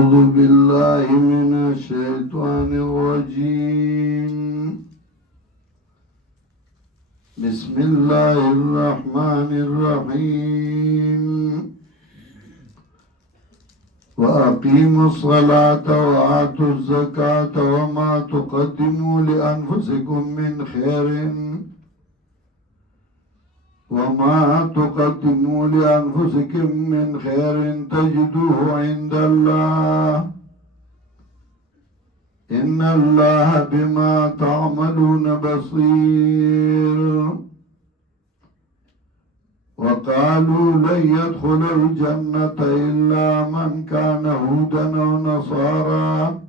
أعوذ بالله من الشيطان الرجيم. بسم الله الرحمن الرحيم. وأقيموا الصلاة وآتوا الزكاة وما تقدموا لأنفسكم من خير تجدوه عند الله إن الله بما تعملون بصير. وقالوا لن يدخل الجنة إلا من كان هودا أو نصارى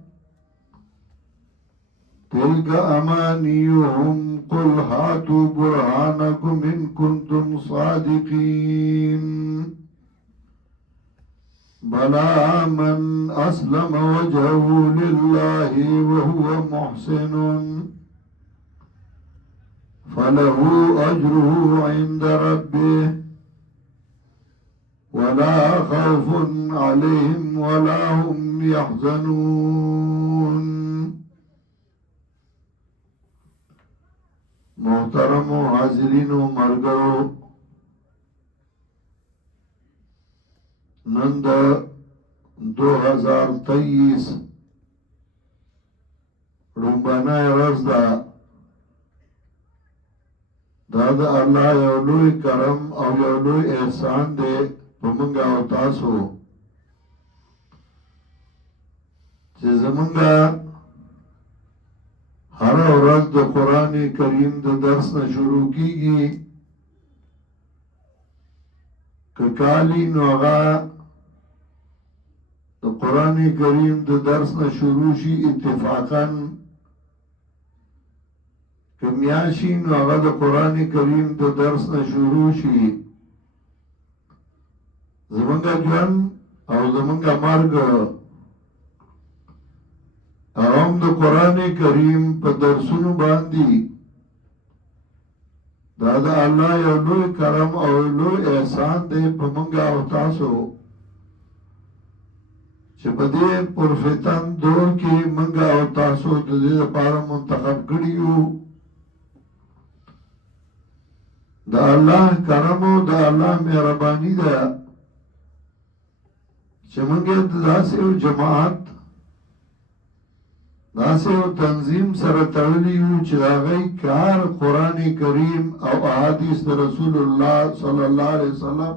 تلك أمانيهم قل هاتوا برهانكم إن كنتم صادقين. بلى من أسلم وجهه لله وهو محسن فله أجره عند ربه ولا خوف عليهم ولا هم يحزنون. محترم حاضرین و مرګرو، نن د 2023 لومبنۍ ورځ ده. دا د الله یو لوی کرم او یو لوی احسان دی په موږ او تاسو چې زمونږ هر ورځ د قرآن کریم د درس نه شروع کیږي. که کالی نو هغه د قرآن کریم د درس نه شروع شي اتفاقاً، که میاشي نو هغه د قرآن کریم د درس نه شروع شي. زمونږ ژوند او زمونږ مرګ هم د قرآن کریم په درسونو باندې دا د الله یو لوی کرم او لوی احسان دی په موږ او تاسو چې په دې پرفتن دور کې موږ او تاسو د دې لپاره منتخب کړي یو. د الله کرم او د الله مهرباني ده چې موږ داسې یو جماعت، داسې یو تنظیم سره تړلي یو چې د هغوی کار قرآن کریم او احادیث د رسول الله صلی الله علیه وسلم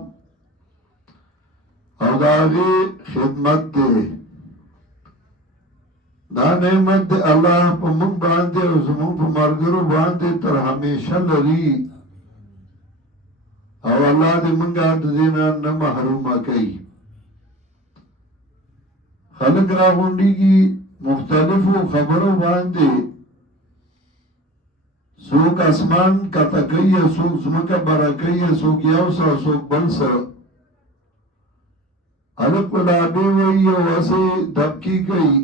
او د هغې خدمت دی. دا نعمت دی الله په موږ باندې او زموږ په ملګرو باندې تر همیشه لري او الله دې موږ د دې نه محرومه کوي. خلک راغونډېږي مختلفو خبرو باندې، څوک اسمان کته کوي، څوک ځمکه بره کوي، څوک یو څه څوک بل څه، هلک ولابې وایي او هسې دبکې کوي.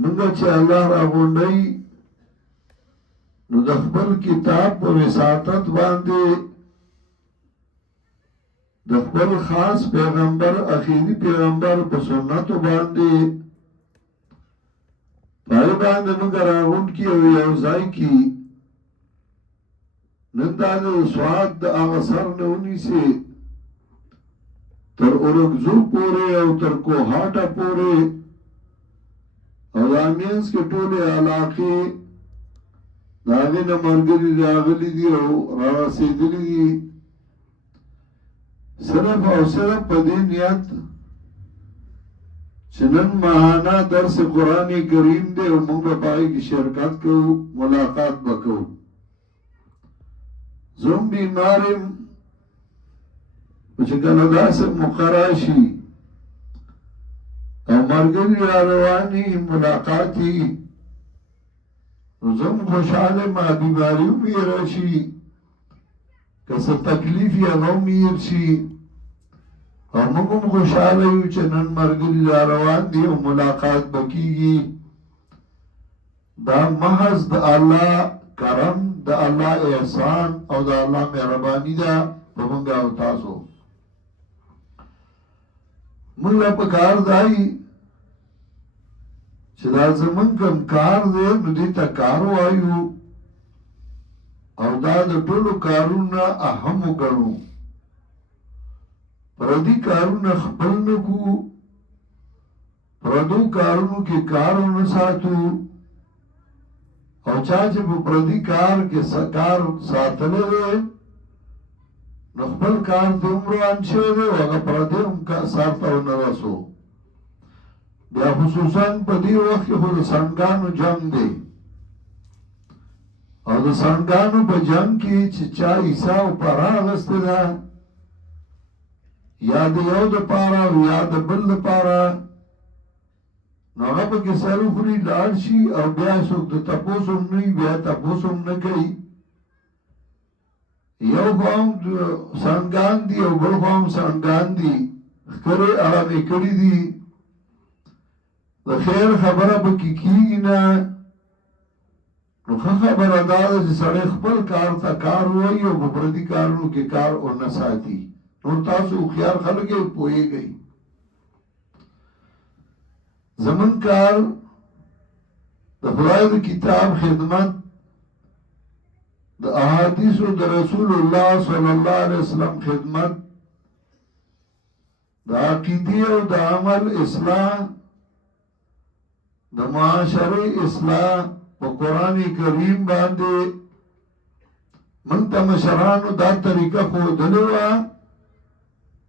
موږ چې الله راغونډوي نو د خپل کتاب په وساطت باندې د خپل خاص پیغمبر اخیری پیغمبر په سنتو باندې پای باندې موږ راغونډ کی او یو ځای کی. نن دا د سواد د هغه سر نه ونیسي تر اورګزو پورې او تر کوهاټه پورې او د امینس کې ټولې علاقې د هغې نه ملګري راغلي دي او رارسېدلي دي، صرف او صرف په دې نیت چې نن ماهانه درس قرآن کریم دی او موږ به په هغې کې شرکت کوو، ملاقات به کوو. زه هم بیمار یم چې کله داسې موقع راشي او ملګري را رواني ملاقات یي نو زه هم خوشحاله یم. بیماري هم یې راشي، که څه تکلیف یې هغه هم هېر شي او موږ هم خوشحاله یو چې نن ملګري را روان دي او ملاقات به کېږي. دا محض د الله کرم، د الله احسان او د الله مهرباني ده په موږ او تاسو. موږ له پکار دی چې دا زمونږ کوم کار دی نو دې ته کار وایو او دا د ټولو کارونه اهم وګڼو پردي کارونه خپل نه کړو پردو کارونو کې کار ونه ساتو او چا چې په پردي کار کې کار ساتلی دی نو خپل کار دومره شوی دی او هغه پردي هم سار ته ونه رسو بیا خصوصا په دې وخت کې خو د سنګانو جنګ دی او د سنګانو په جنګ کې چې چا عیسی او پره اخیستې ده یا د یو دپاره او یا د بل دپاره نو هغه پکې سر وخوري لاړ شي او بیا څوک د تپوس هم نه وي بیا تپوس هم نه کوي یو خو هم سنګان دي او بل خو هم سنګان دي ښکرې ارامې کړي دي د خیر خبره پکې کېږي نه نو ښه خبره دا ده چې سړی خپل کار ته کار وایي او په پردي کارونو کې کار ونه ساتي نو تاسو هوښیار خلک یې پوهېږئ زمون کار د خدای د کتاب خدمت د احادیثو د رسول الله صلی الله علیه وسلم خدمت د عقیدې او د عمل اصلاح د معاشرې اصلاح په قرآن کریم باندې موږ ته مشرانو دا طریقه ښودلې وه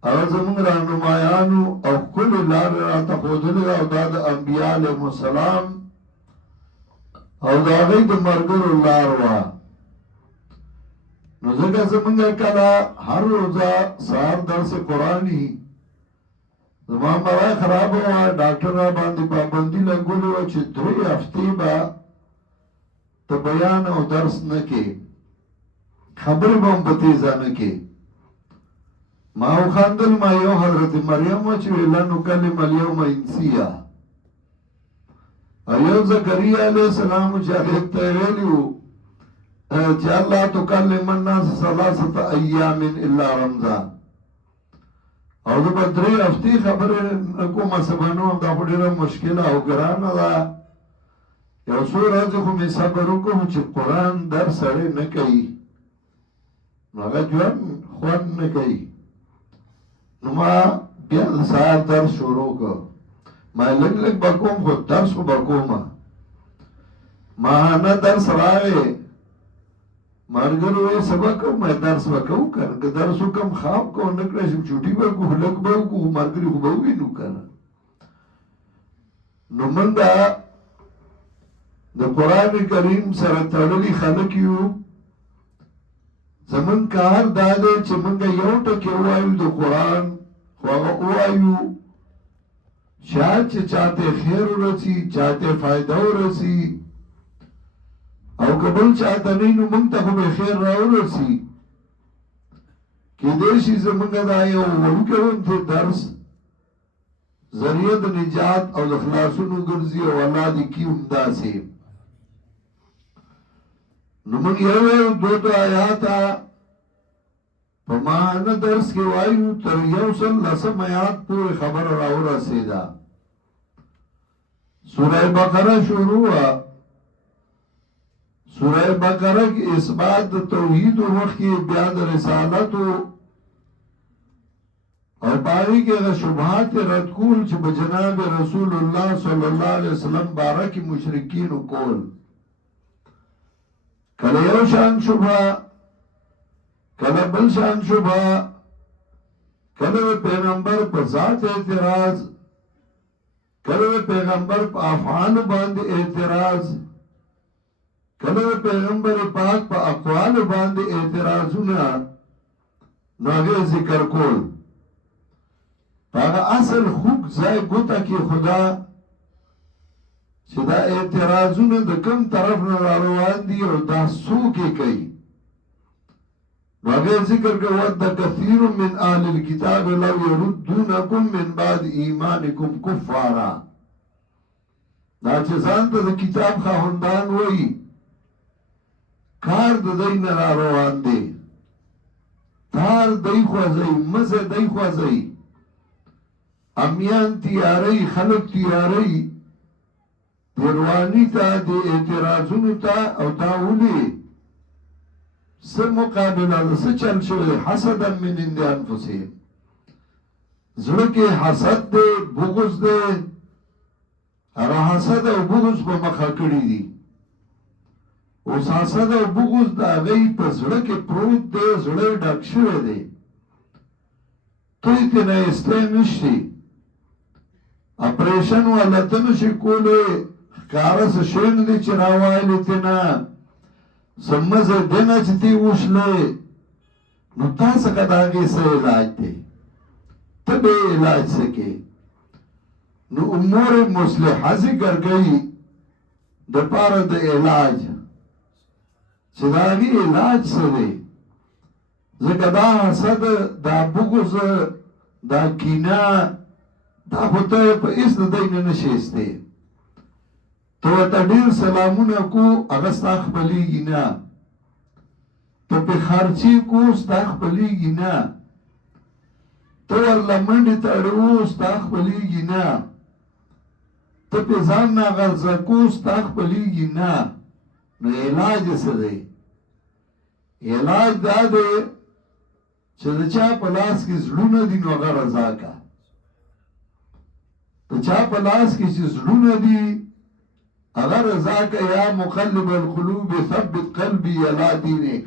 او زمونږ رهنمایانو او ښکلې لارې راته ښودلې وه او دا د انبیا علیهم السلام او د هغوی د ملګرو لار وه نو ځکه زمونږ کله هر روزه سهار درس قرآني زما مرای خرابه وه ډاکټر را باندې پابندي لګولې وه چې 3 هفتې به ته بیان او درس نه کې خبرې به هم په تیزه نه کې ما وخندل ما یو حضرت مریم و چې ویله نکلم الیوم انسیه او یو زکریا علیه السلام چې هغې ته یې ویلي وو چې الله تکلم الناس 3 ایام الا رمضان او زه به 3 هفتې خبرې نه کومه سبانو هم دا خو ډېره مشکله او ګرانه ده یو څو ورځې خو مې صبر وکړو چې قرآن درس سړی نه کوي نو هغه ژوند خوند نه کوي نو ما بیا د سهار درس شروع کړ ما لږ لږ به کوم خو درس خو به کومه ما نه درس راغی ملګرو وایي څه به کوم درس به کوو که نه که درس وکړم خواب کوو نه کړی شم چوټي به کوو لږ به وکړو ملګري خو به ووینو که نه نو موږ د قرآن کریم سره تړلي خلک یو زمون کار دا دی چې موږ یو ټکی ووایو د قرآن خو هغه ووایو شاید چې چاته خیر ورسي چاته فایده ورسي او که بل چاته نه نو موږ ته خو به خیر راورسي کیدای شي زموږ دا یو وړوکی غوندې درس ذریعه د نجات او د خلاصون وګرځي او الله دې کي همداسې نو موږ یو دو آیاته په معنا درس کې وایو تر 110 آیات پورې خبره راورسېده سوره بقره شروع سوره بقره کې اثبات د توحید او مخکې بیا د رسالت او پای کې د شبهات رد کول چې په جناب رسول الله صلی الله علیه وسلم بارک مشرکین کول کله یو شان شبهه کله بل شان شبهه کله پیغمبر په ذات اعتراض کله پیغمبر په افعال باندې اعتراض کله پیغمبر پاک په اقوال باندې اعتراضونه ناغه ذکر کول هغه اصل خوب ځای ګوته کې خدا چې دا اعتراضونه د کوم طرف نه روان دي او دا څوک یې کوي هغه ذکر کوي ود کثیر من اهل الكتاب لو يردونکم من بعد ایمانکم کفارا دا چې ځان ته د کتاب خاوندان وایي کار د دوی نه روان دی تار دوی خوځوي مزه دوی خوځوي امیان تیاری خلق تیاری دیروانی تا دی اعتراضونو تا او تاولی سر مقابله ده سر چل شوی حسدا من اند انفسهم زړه حسد ده بغض ده هغه حسد او بغض په مخه کړی دي اوس حسد او بغض د هغې په زړه کې پروت دی زړه یې ډک شوی دی ته یې ترې ایستی نشي اپریشن والا ته نشي کولی ښکاره څه شی نه دی چې راوایلې ترې نه څه مزه دی نه چې ته یې وشلی نو تا څخه د هغې څه علاج دی ته به یې علاج څه کې نو امور مصلحه ذکر کوي د پاره د علاج چې د هغې علاج څه دی ځکه دا حسد دا بغض دا کینه دا خو ته په هېڅ د دی نه نشي ایستی ته ورته ډېر سلامونه کو هغه ستا خپلېږي نه ته پې خرچې کو ستا خپلېږي نه ته ورله منډې تړو ستا خپلېږي نه ته پې ځان نه غرضه کو ستا خپلېږي نه نو علاج یې څه دی علاج دا دی چې د چا په لاس کې زړونه دي نو هغه رضا کا د چا په لاس کې چې زړونه دي هغه رضا کا یا مقلب القلوب ثبت قلبي علی دینک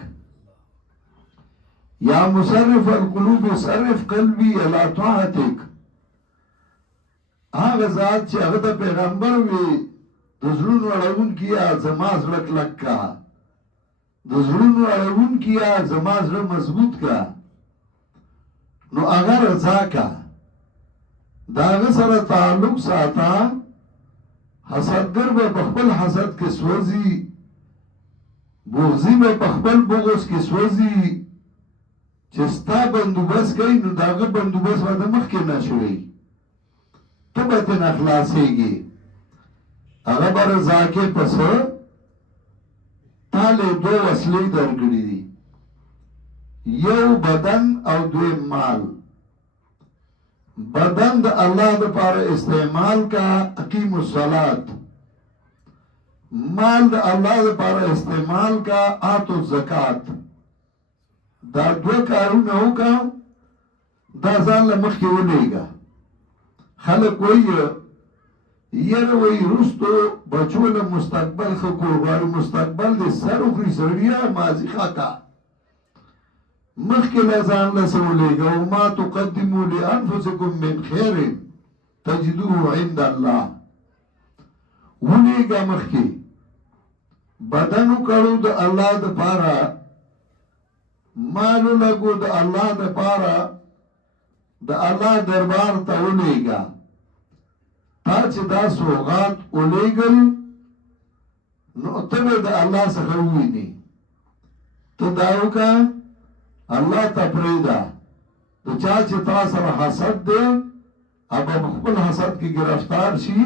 یا مصرف القلوب صرف قلبي علی طاعتک هغه ذات چې هغه د پیغمبر وي د زړونو اړوونکي یا زما زړه کلک کا د زړونو اړوونکي یا زما زړه مضبوط کا نو هغه رضا کا د هغه سره تعلق ساته حسدګر به په خپل حسد کې سوځي بغضي به په خپل بغض کې سوځي چې ستا بندوبست کوي نو د هغه بندوبست به د مخکې نه شوی ته به ترې نه خلاصېږي هغه به رضا کې پس تا له دوه وسلې درکړي دي یو بدن او دویم مال بدن د الله دپاره استعمال کا اقیم الصلاة مال د الله دپاره استعمال کا آتو زکات دا دوه کارونه وکړه دا ځان له مخکې ولیږه خلک وایي یره وایي وروستو بچو له مستقبل ښه کړو غواړي مستقبل دې سر وکړي سړیه ماضي ښه کا مخکې له ځان له څه ولیږه وما تقدموا لانفسکم من خیر تجدوه عند الله ولیږه مخکې بدن وکړو د الله دپاره مالو لګو د الله دپاره د الله دربار ته ولیږه تا چې دا سوغات ولیږل نو ته به د الله څخه ووینې ته دا وکړه الله ته پرېږده د چا چې تا سره حسد دی هغه په خپل حسد کې ګرفتار شي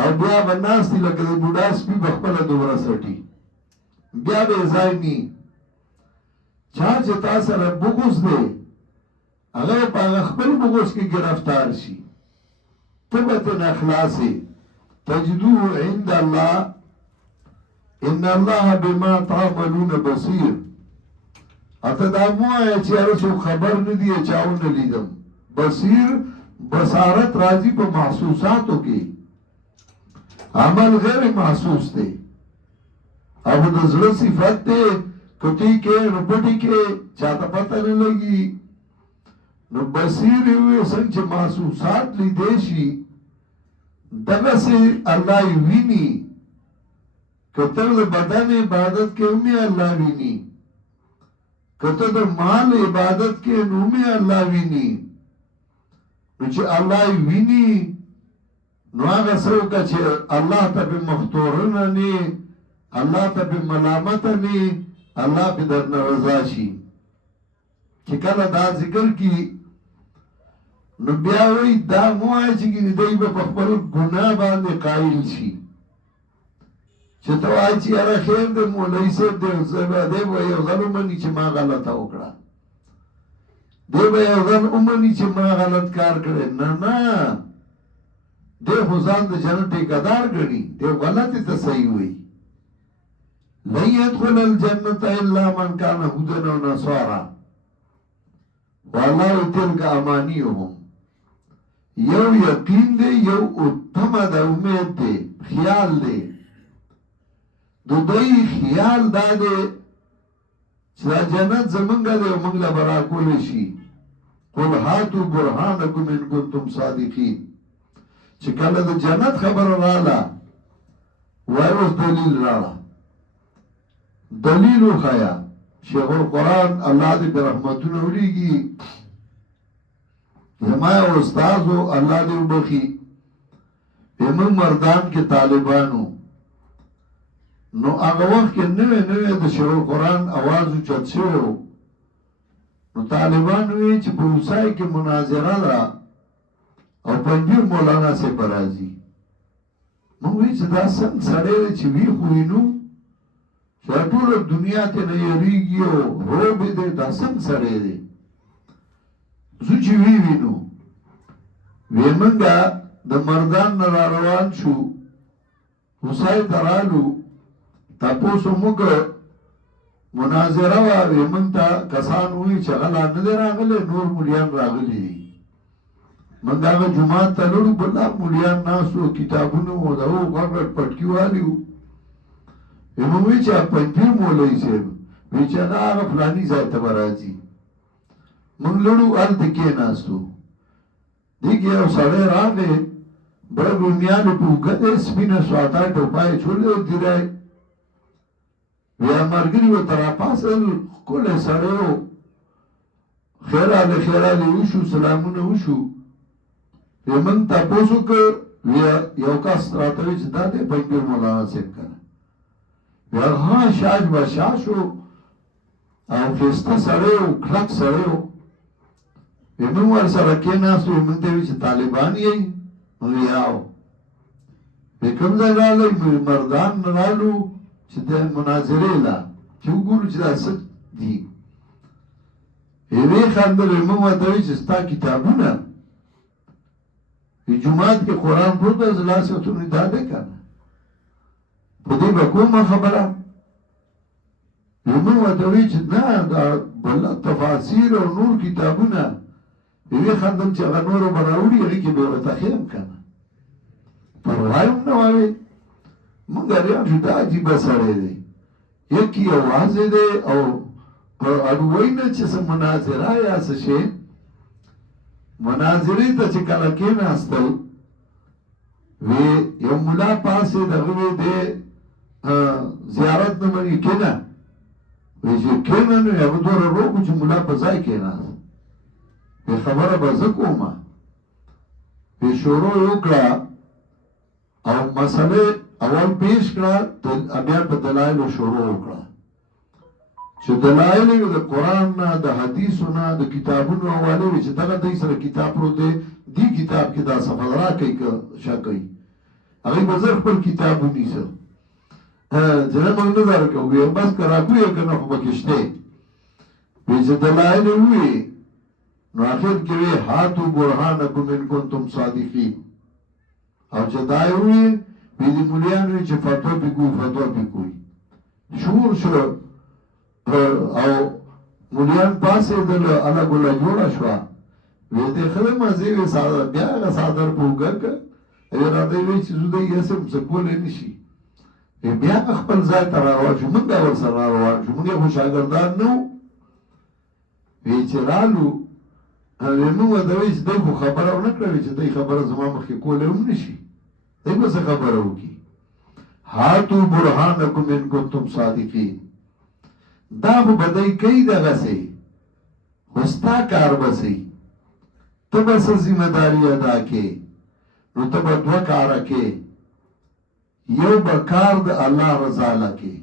او بیا به ناستي لکه د بوډا سپي به خپله دومره سټي بیا به یې ځای ني چا چې تا سره بغض دی هغه په هغه خپل بغض کې ګرفتار شي ته به ترې خلاصې تجدوه عند الله ان الله بما تعملون بصیر اته دا مو وایه چې هغه څوک خبر نه دي چا ونه لیدم بصیر بصارت راځي په محسوساتو کې عمل غیر محسوس دی او د زړه صفت دی کټی کې نو پټی کې چاته پته نه لګي نو بصیر وي څنګه چې محسوسات لیدې شي دغسې الله یې ویني که ته د بدن عبادت کې هم الله ویني که ته د مال عبادت کې نو هم الله ویني نو چې الله یې ویني نو هغه څه وکړه چې الله ته پې مختورنه نه الله ته پې ملامته نه الله پې درنه رضا شي چې کله دا ذکر کی نو بیا وایي دا مو وایه چې ګینې دی به په خپل ګناه باندې قایل شي چې ته وایي چې یاره خیر دی مولوي صاحب دی دی به یو ځل ومني چې ما غلطه وکړه دی به یو ځل ومني چې ما غلط کار کړی. نه نه، دی خو ځان د جنت ټیکهدار ګڼي، دی غلطې ته صحیح وایي. لن يدخل الجنة إلا من كان هودا أو نصارى والله تلك أمانيهم. یو یقین دی، یو اتمه ده، امید دی، خیال دی. دو دوی خیال دا دی چې دا جنت زمونږ دی او موږ له به راکولی شي. قل هاتوا برهانکم ان کنتم صادقین. چې کله د جنت خبره راله وایي اوس دلیل راله، دلیل وښیه. شیخ القرآن الله دې په رحمتونه ولیږي، زما یو استاذ و الله دې وبخي، زموږ مردان کې طالبانو نو هغه وخت کې نوی نوی د شیخ القرآن اواز اوچت شوی و. نو طالبان وی چې په اوسای کې مناظره ده او پنځیر مولانا صاحب راځي. موږ وی چې دا څنګه سړی دی چې وی خو وینو چې ټوله دنیا ته نه یریږي او روب دی، دا څنګه سړی دی. زه چې وی وینو وی منګه د مردان نه را روان شو، اوسای ته رالو، تپوسو موږ مناظره وه. وی موږ ته کسان ووایي چې هغه لا نه دی راغلی، نور مولیان راغلي دي. موږ هغه جومات ته لړو، بل مولیان ناست وو، کتابونه مو د هغو غټ غټ پټکي والي وو. وی موږ وی چې پنځیر مولوي صاحب وی چې هغه فلاني ځای ته به راځي. موږ لړو، هلته کېناستو. دې کې یو سړی راغی، بړه رومیانو په اوږه دی، سپینه سواټه ټوپا یې چولې و، دیری بیا ملګري ورته راپاڅېدل، ښکلی سړی و. خیراله خیراله وشو، سلامونه وشو. وی موږ تپوس وکړ، وی یو کس راته وی چې دا دی پنځیر مولانا صاحب که نه؟ وی ها شاش به شاش و او ښایسته سړی و، کلک سړی و. وی موږ ورسره کېناستو، وی موږ ته وی چې طالبان یئ؟ وی یا و. وی کوم ځای راغلی؟ وی مردان رالو چې د مناظرې له چې وګورو چې دا څه دي. وی خندل، وی موږ ورته وی چې ستا کتابونه وی جومات کې قرآن پروت دی، زه لاس ورته وی دا دی که نه؟ په دې به کومه خبره؟ وی موږ ورته وی چې نه، دا بل تفاسیر او نور کتابونه. وی خندل چې هغه نورو به راوړي، هغې کې به یې ورته ښیم که نه؟ پروا یې هم نه وایي. موږ اریان شو دا عجیبه سړی دی، یکی یوازې دی او اډوی نه چې څه مناظره یا څه شی. مناظرې ته چې کله کېناستل، وی یو ملا پاسېد، هغه وی دی زیارت نه مني کېنه. وی چې کېنه نو هغه دومره روغ و چې ملا په ځای کېناست. وی خبره به زه کومه. وی شروع یې وکړه او مسئلې اول پیش کړه، بیا په دلایلو شروع وکړه چې دلایل یې د قرآن نه، د حدیثو نه، د کتابونو حوالې وي چې دغه دی سره کتاب پروت دی، دې کتاب کې دا صفحه راکوي که شا کوي. هغوی به زر خپل کتاب ونیسه، زه موږ نه درکوو. وی بس که راکوي که نه خو پکې شته. وی چې دلایل یې ووایي نو آخر کې وی هاتوا برهانکم ان کنتم صادقین. او چې دا یې ووایي وی دی مولیان وی چې فتوا پی کوئی فتوا پی کوئی شور شو او مولیان پاسې دل الا ګله جوړه شوه. وی دی خدای مزې وی ساده بیا هغه صادر په اوږه که راته وی چې زه دی یسم څه کولی نه شي. بیا خپل ځای ته راروان شو، موږ بیا ورسره راروان شو، موږ یې خو شاګردان نه وو. وی چې رالو وی موږ ورته وی چې دی خو خبره ونه کړه، وی چې دی خبره زما مخکې کولی هم نه شي، دی به څه خبره وکړي. هاتوا برهانکم ان کنتم صادقین. دا خو به دی کوي دغسې، خو ستا کار به سي، ته به څه ذمه داري ادا کې. نو ته به دوه کاره کې، یو به کار د الله رضا لکې،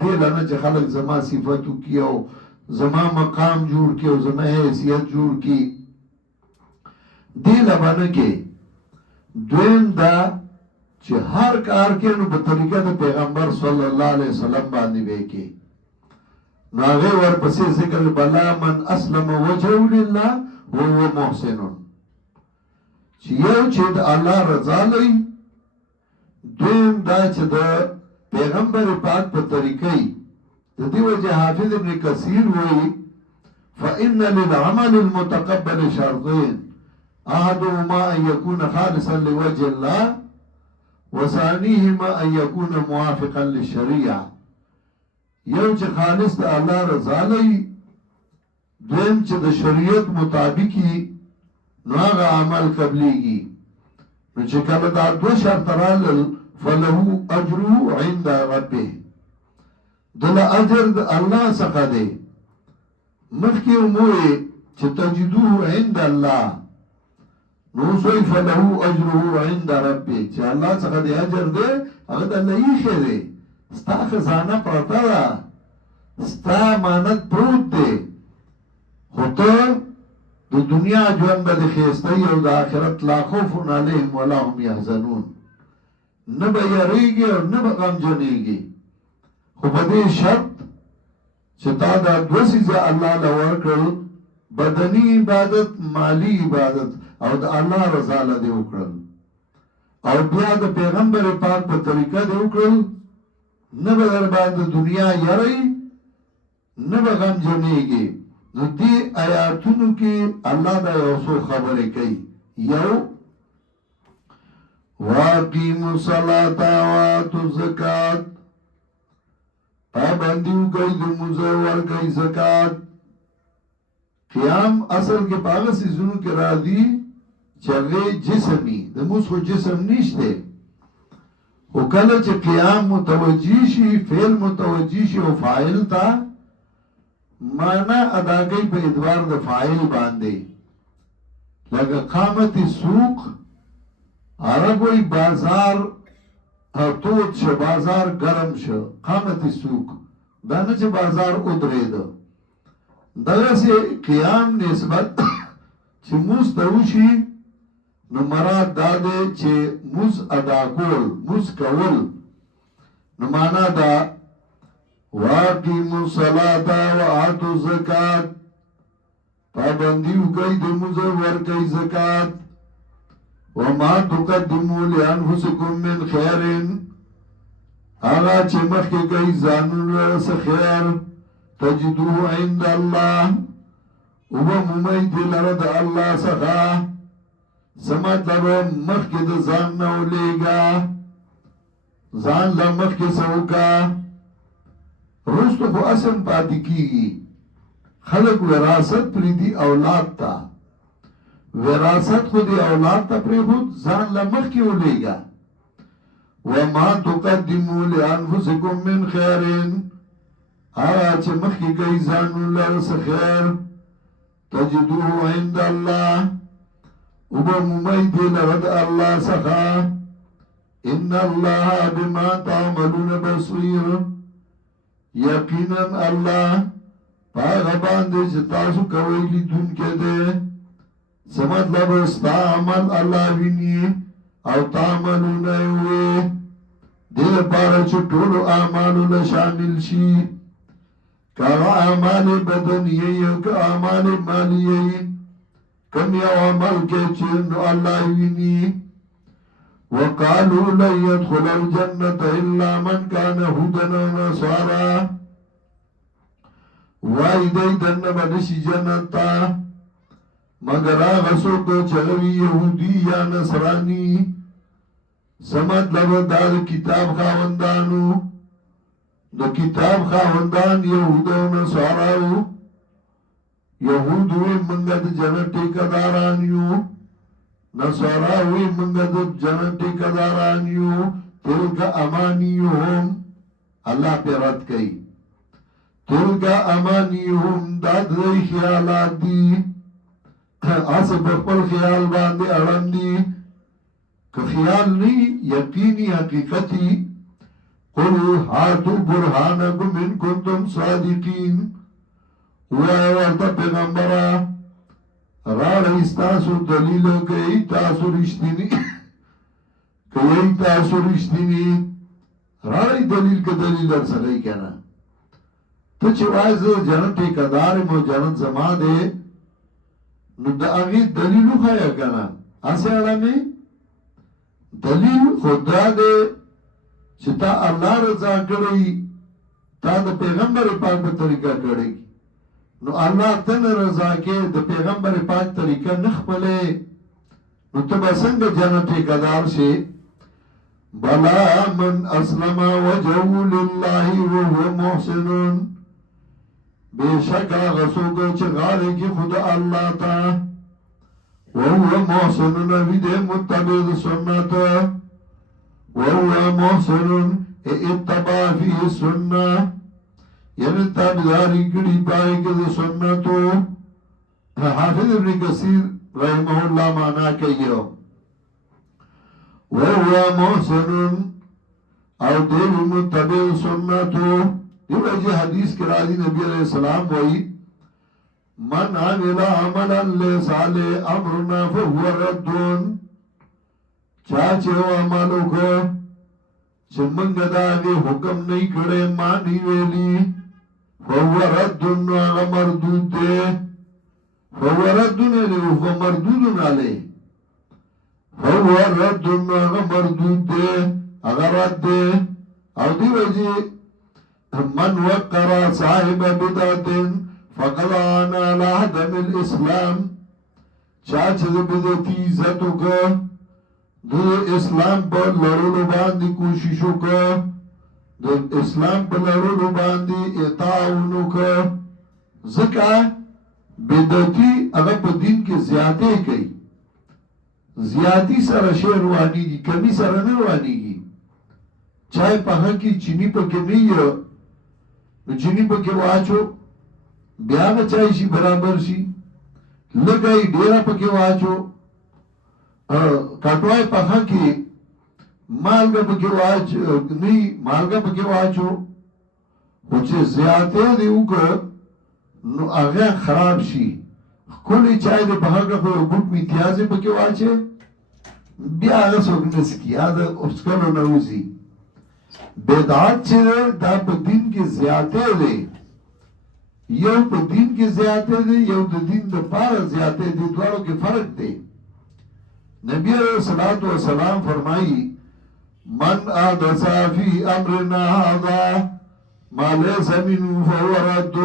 دې له نه چې خلک زما صفت وکړي او زما مقام جوړ کړي او زما حیثیت جوړ کړي، دې له به نه کې. دویم دا چې هر کار کې نو په طریقه د پیغمبر صلی الله علیه وسلم باندې به کې. ناغه ورپسې ذکر بلا من اسلم وجهه لله وهو محسن، چې یو چې د الله رضا لري، دویم دا چې د پیغمبر پاک په طریقې د دې وجه حافظ ابن کثیر وایي فإن للعمل المتقبل شرطين أحدهما أن يكون خالصا لوجه الله وثانيهما أن يكون موافقا للشريعة. یو چې خالص د الله رضا لري، دویم چې د شریعت مطابقي، نو هغه عمل قبليږي. نو چې کله دا دوه شرط رالل فله اجره عند ربه، دل اجر د الله څخه دی. مخکې موږ چې تجدوه عند الله، نو سوی فله اجره عند ربه، چې الله څخه دی اجر دی، هغه د الله یې دی. ستا خزانه پرته ده، ستا امانت پروت دی، خو ته د دنیا ژوند به دې ښایسته وي او د آخرت لا خوف علیهم ولا هم یحزنون، نه به یریږي او نه به غمجنېږي. خو په دې شرط چې تا دا دوه څیزه الله له ورکړل، بدني عبادت، مالی عبادت او د الله رضا له دې وکړل، او بیا د پیغمبر پاک په طریقه دې وکړل، نه به در باندې دنیا یری، نه به غمجنېږي. نو دې آیاتونو کې الله دا یو څو خبرې کوي. یو واقیموا الصلاة وآتوا الزکات، پابندی وکړئ د لمونځ او ورکړئ زکات. قیام اصل کې په هغه څیزونو کې راځي چې هغه جسمي، د لمونځ خو جسم نشته، خو کله چې قیام متوجی شي، فعل متوجی شي او فاعل ته مانا اداګي په ادوار د فاعل باندې، لکه قامت السوق، عرب وی بازار تود شو، بازار گرم شو، قامت السوق، دا نه چې بازار ادرید. دغسې قیام نسبت چې موز ته وشي، نو مراد دا دی چې موز ادا کول، موز کول. نو معنا دا واقیموا الصلاة وآتوا الزکات، پابندی وکړئ د لمونځ او ورکړئ زکات. وما تقدموا لانفسکم من خیر، هغه چې مخکې کوي ځانونه څه خیر، تجدوه عند الله، وبه مومئ دې لره د الله څخه. څه مطلب؟ مخکې د ځان نه ولیږه، ځان له مخکې څه وکړه، وروسته خو اصل پاتې کېږي. خلک وراثت پرېږدي اولاد ته، وراثت خو دې اولاد ته پرېښود، ځان له مخکې ولیږه. وما تقدموا لانفسکم من خیر، هغه چې مخکې کوي ځانونه لره څه خیر، تجدوه عند الله، وبه مومئ دې لره د الله څخه. ان الله بما تعملون بصیر، یقینا الله په هغه باندې چې تاسو کوئ لیدونکی دی. څه مطلب؟ ستا عمل الله ویني او تعملونه یې وي، دې لپاره چې ټولو اعمالو له شامل شي، که هغه اعمال بدنیه او که اعمال مالیه، کم یو عمل کې چې نو الله ویني. وقالوا لن يدخل الجنة إلا من كان هودا أو نصارى، وای دی دنه بنشي جنت ته مگر هغه څوک چې وي يهودي یا نصراني. څه مطلب؟ دا د کتاب خاوندانو، د کتاب خاوندان یهود او نصارا وو. یهود وی منګه د جنت ټیکداران یو، نصارا وی منګه د جنت ټیکداران یو. تلک امانیهم، الله په رد کوي، تلک امانیهم، دا د خیالات دي، اسه په خپل خیال باندې اړم دي، که خیال نه یقیني حقیقتي. قل هاتوا برهانکم ان کنتم صادقین، وای ورته پیغمبره راړئ ستاسو دلیل، کوي تاسو رښتینی، کوي تاسو رښتینی، راړئ دلیل، که دلیل در سره یې کنه. ته ته چې وایې زه جنت ټیکهدار یم او جنت زما دی نو د هغې دلیل وښیه که نه هسې اړمې دلیل خو دا دی چې تا الله رضا کړی تا د پیغمبر پاک په طریقه کړی نو الله ته نه رضا کې د پیغمبر پاک طریقه نه خپلې نو ته به څنګه جنت ټیکهدار شې بلا من اسلم وجهه لله وهو محسن بشک هغه څوک چې غاړه کې خود الله ته وهو محسن نبی دې متبع د سنت وهو محسن اتبع فيه السنه یعنی تابعداري کړي پای کې د سنتو حافظ ابن کثیر رحمه الله معنا کوي وهو محسن او دې متبع سنتو دیو اجی حدیث کے راضی نبی علیہ السلام وئی من عمل عملا لیس علی امرنا فهو ردون چاچے و عملو کو چمنگ داغی حکم نہیں کھڑے مانی ویلی فهو ردون آغا مردود دے فهو ردون علی فهو مردودن علی فهو ردون آغا مردود دے آغا رد دے او دیو اجی من وقر صاحب بدعت فقد آنا لعدم الاسلام چاچ دا بدعتی عزتو کا دا اسلام پر لڑولو باندی کوششو کا دا اسلام پر لڑولو باندی اطاعونو کا ذکا بدعتی اگر پا دین کے زیادے کئی زیادی سر شیر روانی گی کمی سر نروانی گی چاہے پہاں کی چینی پا کنی ہے چینی پا کے واچو بیا بچائی شی برابر شی لگائی ڈیرا پا کے واچو کٹوائی پخا کی مالگا پا کے واچو نی مالگا پا کے واچو وچے زیادے دیو که نو آغا خراب شی کلی چای دے پخا کا کوئی بوٹ میتیازے پا کے واچے بیا آغا سوک نسکی آدھا اسکلو نوزی بدعات چې دا په دین کې زیاته دی یو په دین کې زیاته دی یو د دین د پاره زیاته دی دواړو کې فرق دی نبی علیہ الصلوۃ والسلام فرمایي من احدث فی امرنا هذا ما ليس منه فهو رد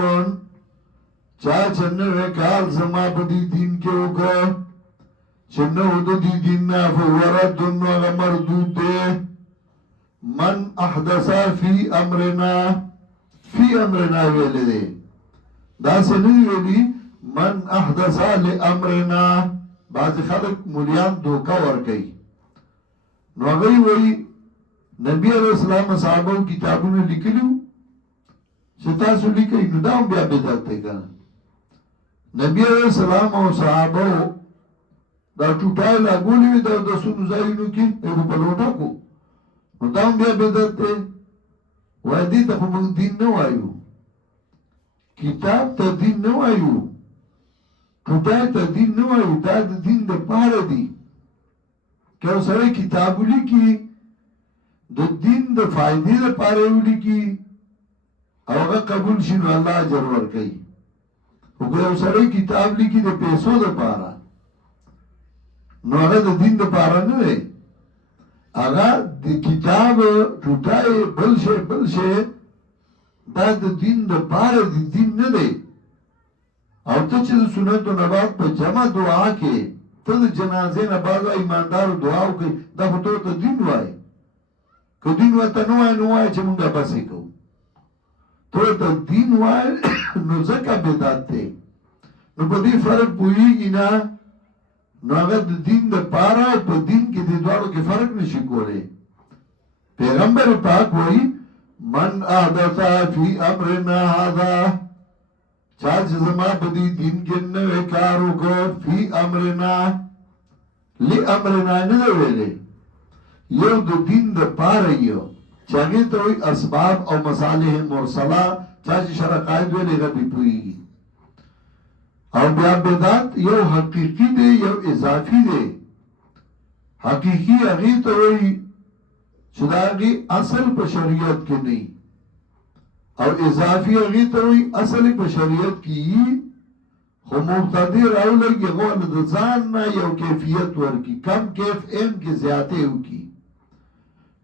چا چنه کار زما په دین کې وکړه چنه د دین نه فهو رد نو مردود دی من احدثا فی امرنا ویلی دے دا سنی ویلی من احدثا لی امرنا بعض خلق ملیان دوکا ورکی نو اگئی وی نبی علیہ السلام صحابہ کتابوں نے لکلیو ستاسو لکی نو داؤں بیا بدعت تے کنا نبی علیہ السلام و صحابہ دا ٹوٹائی لگولی وی دا سنو زائنو کی ایو پلوٹا کو نو داؤں بیا بدعت تے وادی تا خمک دین نو آئیو کتاب تا دین نو آئیو ٹوٹائی تا دین نو آئیو دا دین دا پار دی کہ او سرے کتابو لکی دا دین دا فائدی دا پارے لکی او اگا قبول شنو اللہ عجر ورکی او سرے کتاب لکی دا پیسو دا پارا نو اگا دا دین دا پارا نوے اگا دا کتاب ٹوٹائی بلشے دا دین دا پارا دی دین ندے او تا چه دا سنت و نبات پا جمع دعا کے تا دا جنازے نبات ایماندار دعاو کے دا خطور تا دین وائی که دین وائی تا نوائی چه منگا بسی کو تو تا دین وائی نو زکا بدات تے نو پا دی فرق پوئی گی نا نو اگر دین دا پارا پا دین کی دی دوارو کی فرق نشی کولے پیغمبر پاک وئی من احدثا فی امرنا هذا چاچ زما بدی دین کے نوے کارو کو فی امرنا لی امرنا ندویلے یو دو دین دا پارا یو چاگی توی اسباب او مصالح مرسلہ چاچ شرع قائد ویلے غبی پوئی گی او بیا بدعت یو حقیقی دے یو اضافی دے حقیقی اغی توی چداغی اصل پا شریعت کے نہیں او اضافی اغی تروی اصلی په شریعت کی خو مبتدی راو لگی غول د ځان نه یو کیفیت ورکی کم کیف ام کی زیاده ہو کی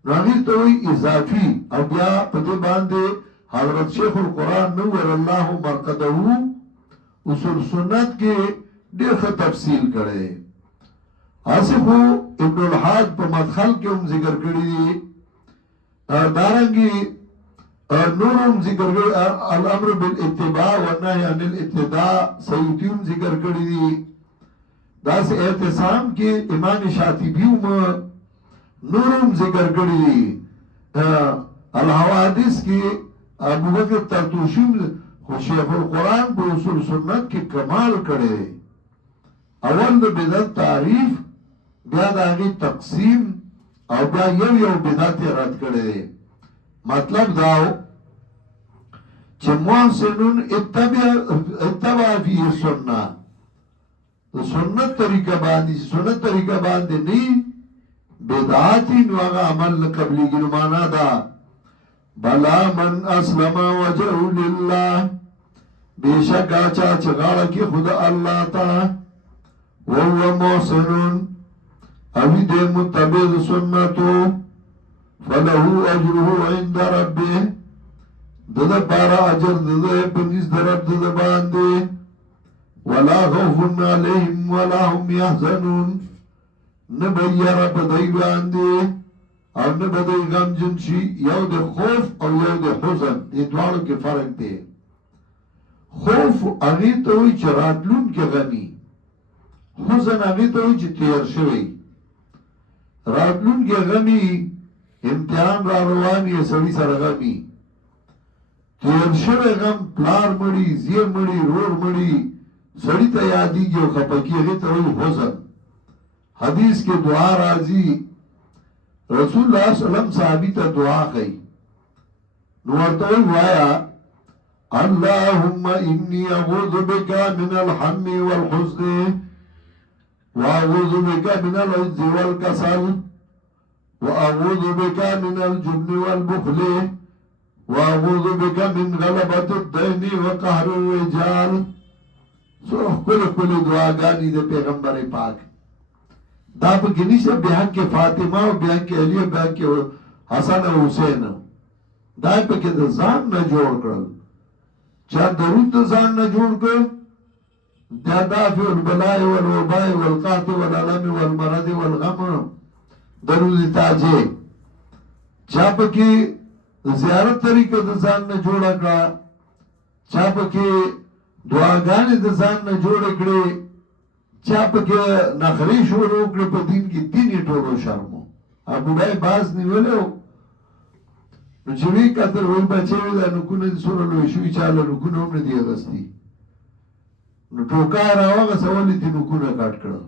راغی تروی اضافی او بیا پده بانده حضرت شیخ القرآن نور اللہ مرقدہو اصول سنت کے دیر خط تفصیل کرے آصف ابن الحاج پا مدخل کے ام ذکر کری دی دارنگی نورم ذکر کری الامر بالاتباع والنهی عن الاتباع سیوتیم ذکر کری دی دا سے اعتصام کے امام شاطبیوم نورم ذکر کری دی الحوادث کی ابو بکر ترتوشیم شیخ القرآن پر اصول سنت کی کمال کرے اول دا بدعت تعریف بیا دا آگی تقسیم او بیا یو بدعت رد کرے مطلب داو چه محسنون اتبع فی سنت سنت طریقہ باندی نی بدعاتی نواغا عمل قبلی گنمانا دا بلا من اسلم وجهه لله بیشک آچا چغاڑا کی خدا اللہ تا وهو محسن اوی دے متبع سنتو فله اجره عند ربه دد پارا اجر دد پنیز درب دد باندے ولا خوف علیہم ولا هم یحزنون نبی رب دی باندے او نبی غم جنشی یو دے خوف او یو دے حزن دی دوارو کے فرق دے خوف اغیتوی چه راتلون کے غمی حزن اغیتوی چه تیر شوی راتلون کے غمی امتحان را روانی سڑی سر غمی تیر شوی غم پلار مڑی زیر مڑی رور مڑی سڑی تا یادی گی و خپکی اغیتوی حزن حدیث کے دعا رازی رسول اللہ صلی اللہ علیہ وسلم صحابی تا دعا خی نورتوی وایا اللہم انی اعوذ بکا من الحم والحزن واعوذ بکا من العجز والکسل واعوذ بکا من الجبن والبخل واعوذ بکا من غلبت الدین وقہر الرجال سوح کل دعاگانی دے پیغمبر پاک دا پا کنی سے بیان کے فاطمہ و بیان کے علی و بیان کے حسن و حسین دا پا کہ دا زان نا جوڑ کرل چاہ درود دا زان نا جوڑ کر دا دافع البلائی والوبائی والقات والعلم والمرد والغم درود تاجے چاہ پا کہ زیارت طریقہ دا زان نا جوڑا کرا چاہ پا کہ دعاگانی دا زان نا جوڑا کرے چاپ کے نخری شروع کرے پا دین کی دینی ٹولو شرمو اب بڑای باز نیولے ہو نو چوی کتر ہوئی بچے دا نکونه دی سورا لوشوی چالا نکونه ہم ندی اغسطی نو ٹوکا راو اگا سوالی تی نکونه کٹ کرد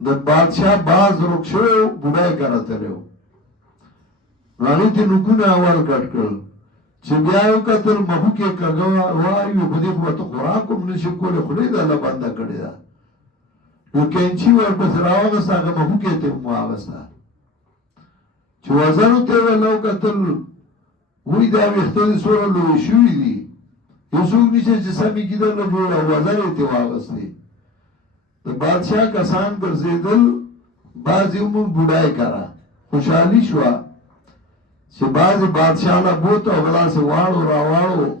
دا بادشاہ باز رک شوئے ہو بڑای کرترے ہو نو آگی تی نکونه اول کٹ کرد چه بیایو کتر محو کے کگا وایو خودی خواتو خوراکم نشکول خودی دا اللہ بنده کرده دا یو کینچی ور پس راوغستا اگا محو کے تی مواغستا چه وزنو تیوه لو کتر وی دا ویختدی سورا لوی شوی دی یو سوک نیچه چه سمی کی در لجوڑا وزنو تی واغستی دا بادشاہ کسان پر زیدل بازی امون بودای کرا خوشحالی شوا چه بازی بادشاہ لا بوتا و غلا سے وارو راوارو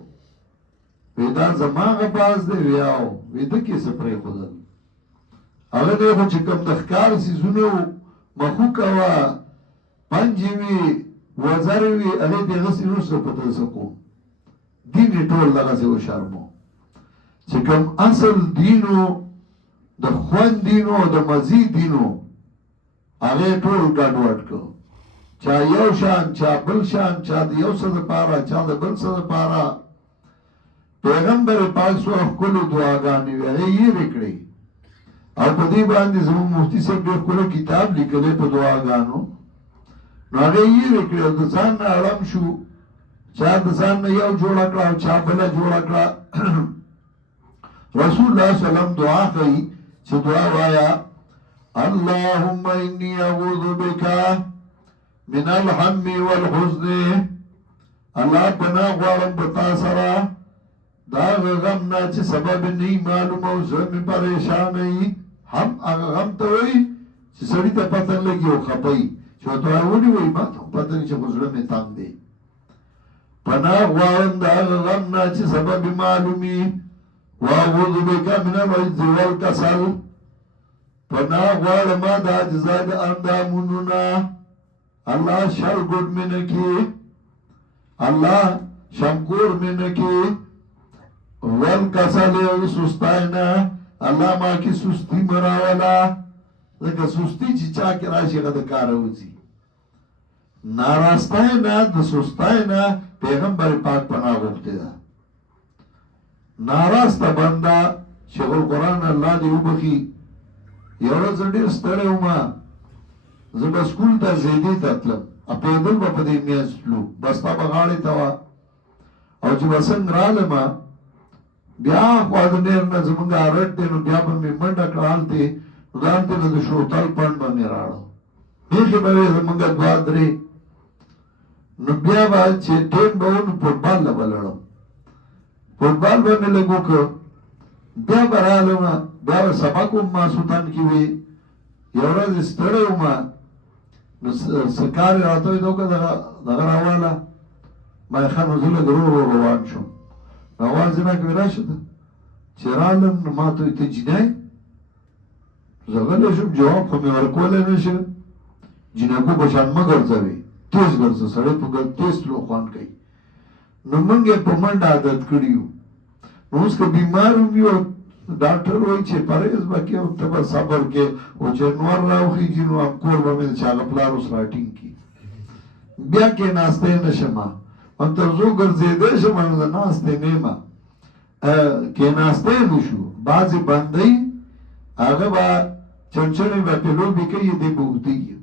ویدان زمان باز دے ویاو ویدہ کی سپری خودل اگر دیکھو چه کم دخکار سی زنو مخوکا و پنجیوی وزاروی اگر دیغسی نوش دا پتر سکو دینی طول لگا سے و شرمو چه کم اصل دینو دا خوان دینو دا مزید دینو اگر طول گاڑوات کو چا یو شان چا بل شان چا دا یو صد پارا چا دا بل صد پارا پیغمبر پاک سو اخکل دعاگانی وی اگر یہ رکڑی او پا دی باندی زمان مفتی سب جو اخکل کتاب لکلے پا دعاگانو نو اگر یہ رکڑی او دزان نا علم شو چا دزان نا یو جوڑا کرا چا بلا جوڑا کرا رسول اللہ صلی اللہ علیہ وسلم دعا کئی چا دعا وایا اللہم انی اعوذ بکا من الحم والحزن الله پناه غواړم په تا سره دا غم نه چې سبب نه معلوم او زه مې پریشان ای هم هغه غم ته وایي چې سړی ته پته لګي او خپي چې ته ونی وایي ما ته پته نه چې زړه مې تنګ دی پناه غواړم دا غم نه چې سبب معلومي واعوذ بک من العجز والکسل پناه غواړم دا اجزا د اندامونو نه الله شر ګډ مې نه کی الله شمکور مې نه کی والکسل سستاینا الله ما کی سستی مراولا لکه سستی چې چا کې راشي هغه د کار وځي ناراستاینا د سستاینا پیغمبر پاک پناه غوښتې ده ناراسته بنده شیخ القرآن الله دې وبخي یو ورځ ډېر ستړی وم زه به سکول ته زیدې ته تلم پیدل به په دې میاشت تلو بسته به غاړې ته وه او چې به څنګه رالم بیا خوا د ډېر نه زمونږ رټ دی نو بیا به مې منډه کړه هلتې نو دا هلتې نه د شوتل پنډ به مې راړو بیخي به وې زمونږ دوه درې نو بیا به چې ټیم به و نو فوټبال له به لړم فوټبال به مې لږ وکړ بیا به رالم بیا به سبق وم ماسوتن کې وې یو ورځ ستړی وم نو څه کار یې راته وایي دوکه دغه راواله ما یې ښه نو زه لږ ورو ورو روان شوم آواز نه کوي راشه ته چې رالم نو ما ته وایي ته جینۍ زه غلی شوم جواب خو مې ورکولی نه شم جینکو په شان مه ګرځوې تیز ګرځه سړی په تیز تلو خوند کوي نو موږ یې په منډه عادت کړي یو نو اوس که بیمار هم یو ډاکټر وایي چې پرهیز به کې او ته به صبر کې او چې نور راوخېږي نو هم کور به مې چې هغه پلار اوس راټینګ کړي بیا کېناستی نه شم هم تر څو ګرځېدی شم نو د ناستې نه یم کېناستی نه شو بعضې بندۍ هغه به چنچڼې به پې لوبې کوي دی به اوږدېږي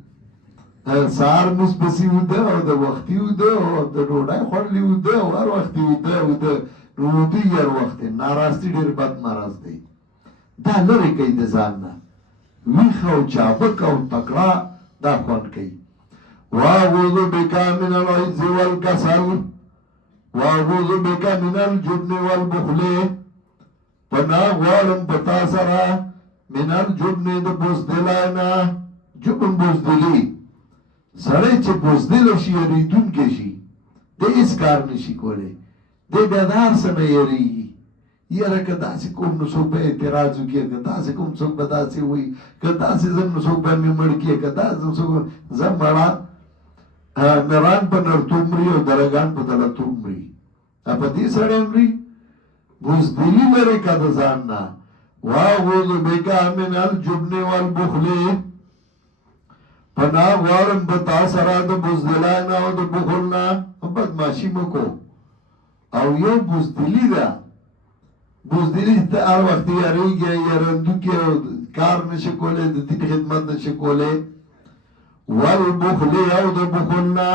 سهار مونځ پسې اوده او د وختي اوده او د ډوډۍ خوړلي اوده او هر وختې اوده نو اوږدېږي هر وخت ناراستي ډېر بد مرض دی دا لرې کوي د ځان نه ویښ او چابک او تکړه دا خوند کوي واعوذ بک من العجز والکسل واعوذ بک من الجبن والبخل پناه غواړم په تا سره من الجبن د بزدلۍ نه جبن بزدلي سړی چې بزدله شي یریدونکی شي دی هېڅ کار نشي کولی دی بیا د هر څه نه یریږي یاره که داسې کوم نو څوک به اعتراض وکړي که داسې کوم څوک به داسې وایي که داسې ځم نو څوک به مې مړ کړي که داسې څوک زه مړه مران په نرتوب مري او درګان په دلتوب مري په دې سړی مري بزدلي لرې که د ځان نه واعوذ بک من الجبن والبخل پناه غواړم په تا سره د بزدلۍ نه او د بخل نه بدماشي مه کو او یو بزدلي ده بزدلي ته هر وخت یارېږي یارندوکي او کار نشي کولی د دین خدمت نشي کولی والبخل او د بخل نه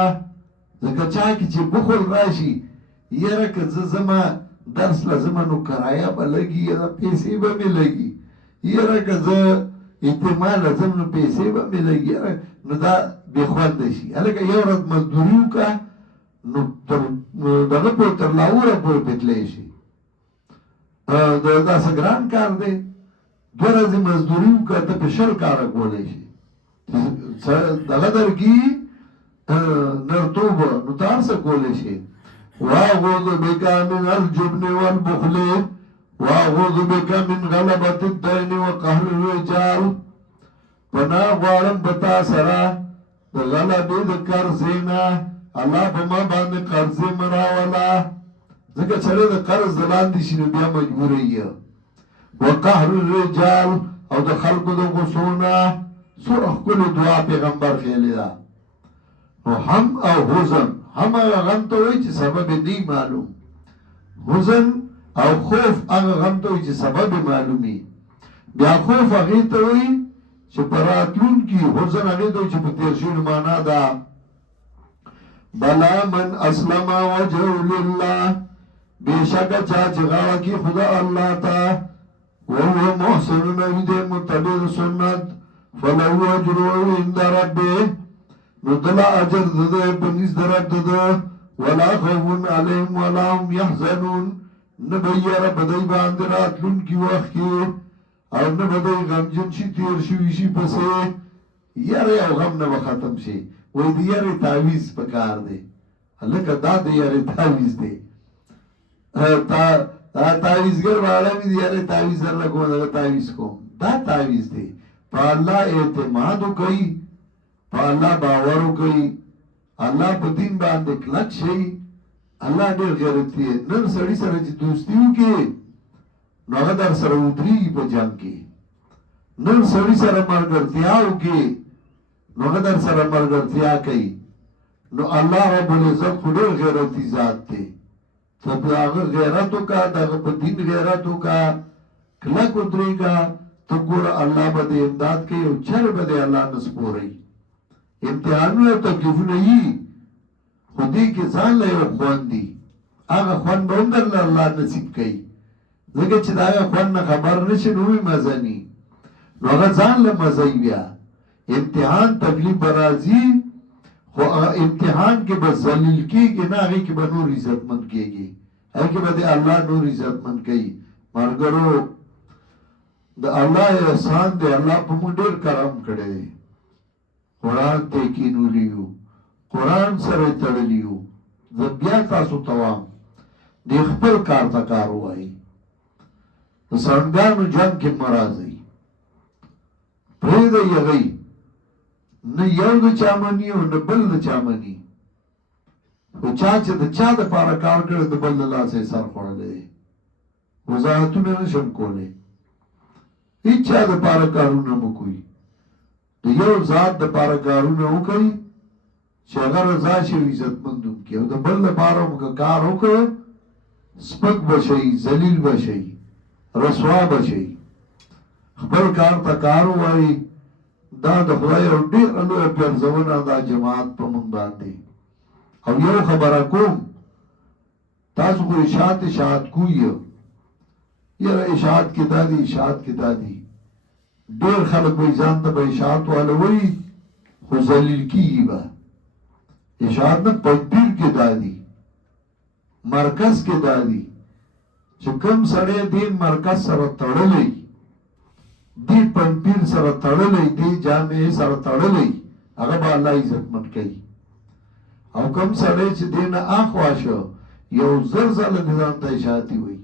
ځکه چا کې چې بخل راشي یاره که زه ځمه درس له ځمه نو کرایه به لګي یا پیسې به مې لګي یاره که زه احتمال ځم نو پیسې به مې لګي نو دا بې خونده شي هلکه یو ورځ مزدوري وکړه نو دغه پورې تر لاهوره پورې پې تلی شي داسې ګران کار دی دوه ورځې مزدوري وکړه ته پې 20 کاره کولی شي دغه درکي نرتوب نو ته هر څه کولی شي واعوذ بک من الجبن والبخل واعوذ بک من غلبة الدين وقهر الرجال پناه غواړم په تا سره د غلبې د قرضې نه الله په ما باندې قرضې مه راوله ځکه سړی د قرض د لاندې شي نو بیا مجبوره یې وقهر الرجال او د خلکو د غصو نه څومره ښکلې دعا پیغمبر خیلې ده نو هم او حزن هم هغه غم ته وایي چې سبب یې نه معلوم حزن او خوف هغه غم ته وایي چې سبب یې معلومي بیا خوف هغې ته وایي چې په راتلونکي حزن هغې ته وایي چې په تېر شوي معنا ده بلا من اسلم وجهه لله بېشکه چا چې غاړه کي خدا الله ته وهو محسن نوي دی متبع سنت فله اجره عند ربه نو دلا اجر دده په نس د رب دده ولا خوف عليهم ولا هم يحزنون نبیر بدای باندې راتلونکي وخت کې او نه بدای غمجن شي تیر شوي شي پسې یاره او غم نه به ختم شي وایي د یارې تعویز پکار دی هلکه دا د یارې تعویز دی تعویزګر والا مې د یارې تعویز درله کوم دغه تعویز کوم دا تعویز دی په الله اعتماد وکړئ په الله باور وکړئ الله په دین باندې کلک شئ الله ډېر غیرتي دی نن سړي سره چې دوستي وکړي نو هغه در سره ودرېږي په جنګ کې نن سړي سره ملګرتیا وکړي نو هغه در سره ملګرتیا کوي نو الله رب العزت خو ډېر غیرتي ذات دی ته په هغه غیرت وکړه د هغه په دین غیرت وکړه کلک ودرېږه ته ګوره الله به دې امداد کوي او چر به دې الله نه سپوروي امتحانونه او تکلیفونه یي خو دې کې ځان له یو خوند دي هغه خوند به هم درله الله نصیب کوي ځکه چې د هغه خوند نه خبر نه شي نو وي مزه ني نو هغه ځان له مزه یي بیا امتحان تکلیف به راځي خو امتحان کې به ذلیل کېږي نه هغې کې به نور عزتمند کېږي هغې کې به د الله نور عزتمند کوي ملګرو د الله احسان دی الله په موږ ډېر کرم کړی دی قرآن ته کینولی یو قرآن سره تړلی یو زه بیا تاسو ته وایم د خپل کار ته کار ووایئ د سړنګانو جنګ کې مه راځئ پرېږدئ هغوی نه یو د چا مني او نه بل د چا مني خو چا چې د چا دپاره کار کړی د بل د لاسه یې سر خوړلی دی وضاحتونه نشم کولی هیڅ چا دپاره کارونه مه کوئ د یو ذات دپاره کارونه وکړئ چې هغه رضا شي او عزتمند هم کړي او د بل دپاره هم که کار وکړه سپک به شئ ذلیل به شئ رسوا به شئ خپل کار ته کار ووایئ دا د خدای یو ډېره لویه پیرزونه دا جماعت په موږ باندې او یو خبره کوم تاسو خو اشاعت کوئ یاره اشاعت کې دا دي اشاعت کې دا دي ډېر خلک به ځان ته به اشاعت واله وایي خو ذلیل کېږي به اشاعت نه پنځپیر کې دا دي مرکز کې دا دي چې کوم سړی دې مرکز سره تړلی دی پنځپیر سره تړلی دی جامع سره تړلی هغه به الله عزتمند کوي او کوم سړی چې دې نه اخوا شو یو زر ځله دې ځان ته اشاعتي وایي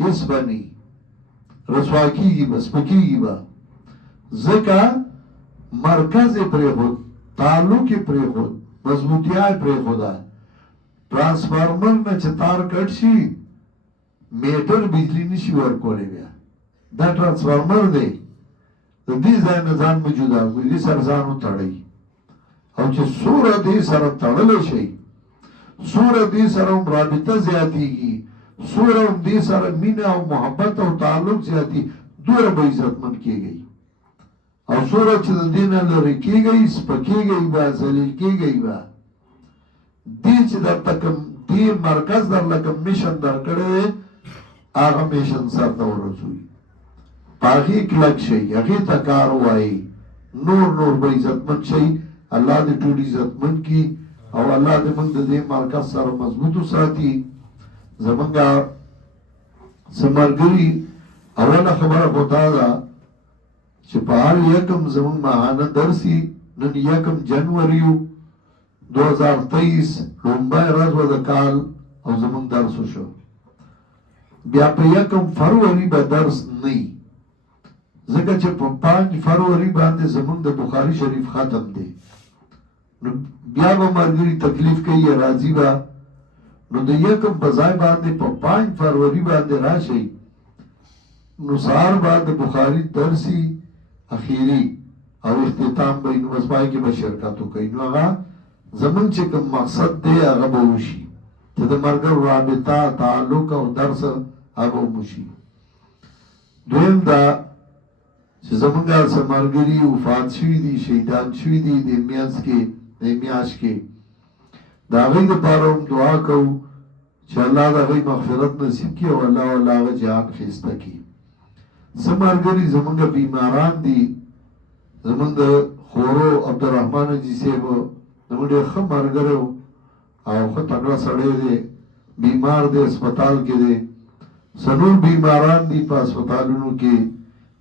هېڅ به نه رسوا کېږي به سپکېږي به ځکه مرکز یې پرېښود تعلق یې پرېښود مضبوطیا یې پرېښوده ټرانسفارمر نه چې تار کټ شي میټر بجلی نشي ورکولی بیا دا ټرانسفارمر دی د دې ځای نه ځان مه جدا کړئ دې سره ځان وتړئ او چې څومره دې سره تړلی شئ څومره دې سره هم رابطه زیاتېږي څومره هم دې سره مینه او محبت او تعلق زیاتي دومره به عزتمند کېږئ او څومره چې د دې نه لرې کېږئ سپکېږئ به ذلیل کېږئ به دې چې درته کوم دې مرکز درله کوم میشن درکړی دی هغه میشن سرته ورسوئ په هغې کلک شئ هغې ته کار ووایئ نور به عزتمند شئ الله دې ټول عزتمند کړي او الله دې موږ د دې مرکز سره مضبوط وساتي زمونږ څه ملګري اوله خبره خو دا ده چې په هر یکم زمونږ ماهانه درسي نن 1 جنوري 2023 لومړی ورځ وه د کال او زمونږ درس وشو بیا په 1 فروری به درس نه وي ځکه چې په 5 فروری باندې زمونږ د بخاري شریف ختم دی نو بیا به ملګري تکلیف کوي راځي به نو د 1 په ځای باندې په 5 فروری باندې راشئ نو سهار بعد د بخاري درسي اخیری او اختتام به نو بس پای کې به شرکت وکړي نو هغه زمونږ چې کوم مقصد دی هغه به وشي چې د ملګرو رابطه تعلق او درس هغه وشي دویم دا چې زمونږ څه ملګري وفات شوي دي شهیدان شوي دي د میاشت کې د هغوی دپاره هم دعا کوو چې الله د هغوی مغفرت نصیب کړي او الله هغه جهان ښایسته کړي څه ملګري زمونږ بیماران دي زمونږ د خورو عبدالرحمن حاجي صاحب زمونږ ډېر ښه ملګری و او ښه تکړه سړی دی، بیمار دی، اسپتال کې دی، څلور بیماران دي په اسپتالونو کې،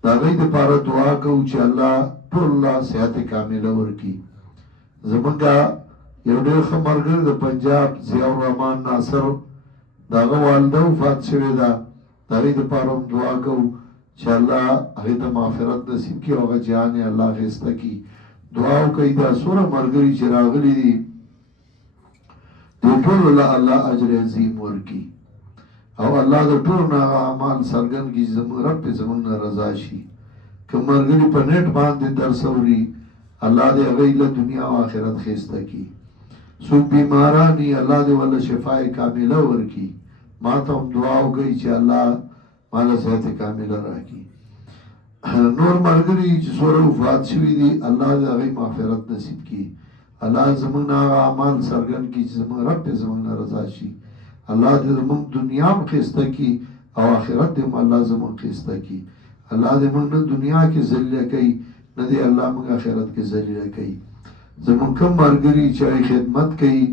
د هغوی دپاره دعا کوو چې الله ټول الله صحت کامله ورکړي. زمونږ یو ډېر ښه ملګری د پنجاب ضیاء الرحمن ناصر، د هغه والده وفات شوې ده، د هغوی دپاره هم دعا کوو چې الله هغې ته مغفرت نصیب کړي او هغه جهان یې الله ښایسته کړي. دعا وکړئ دا څومره ملګري چې راغلي دي دې ټولو له الله اجر عظیم ورکړي او الله د ټولو نه هغه اعمال څرګند کړي چې زموږ رب پې زموږ نه رضا شي. که ملګري په نیټ باندې درس اوري الله دې هغوی له دنیا او آخرت ښایسته کړي. څوک بیماران دي الله دې ورله شفای کامله ورکړي. ما ته هم دعا وکړئ چې الله ماله صحت کامله راکړي. نور ملګري چې څومره وفات شوي دي الله دې هغوی مغفرت نصیب کړي. الله زموږ نه هغه اعمال څرګند کړي چې زموږ رب پې زموږ نه رضا شي. الله دې زموږ دنیا هم ښایسته کړي او آخرت دې هم الله زموږ ښایسته کړي. الله دې موږ نه دنیا کې ذلیله کوي، نه دې الله موږ آخرت کې ذلیله کوي. زموږ کوم ملګري چې هغوی خدمت کوي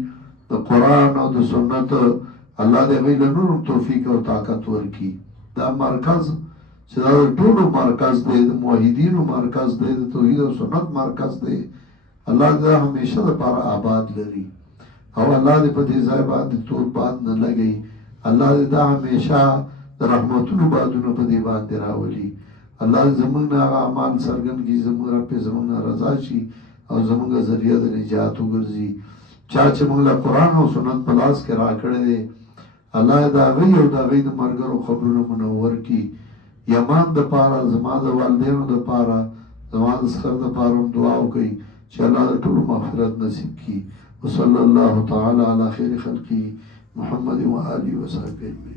د قرآن او د سنت، الله دې هغوی له نور هم توفیق او طاقت ورکړي. دا مرکز چې دا د ټولو مرکز دی، د موحدینو مرکز دی، د توحید او سنت مرکز دی، الله دې همیشه دپاره آباد لري او الله دې په دې ځای باندې تور باد نه لګوي. الله دې دا همیشه د رحمتونو بادونه په دې باندې راولي. الله زموږ نه هغه اعمال څرګند کړي زموږ رب پې زموږ نه رضا شي او زموږ ذریعه د نجات وګرځي. چا چې موږ له قرآن او سنت په لاس کې راکړی دی الله د هغوی او د هغوی د ملګرو خبرونه منور کړي. یمان دپاره، زما د والدینو دپاره، زما د سخر دپاره هم دعا وکړئ چې الله د ټولو مغفرت نصیب کړي. وصلی الله تعالی علی خیر خلقه محمد و آله و صحبه اجمعین.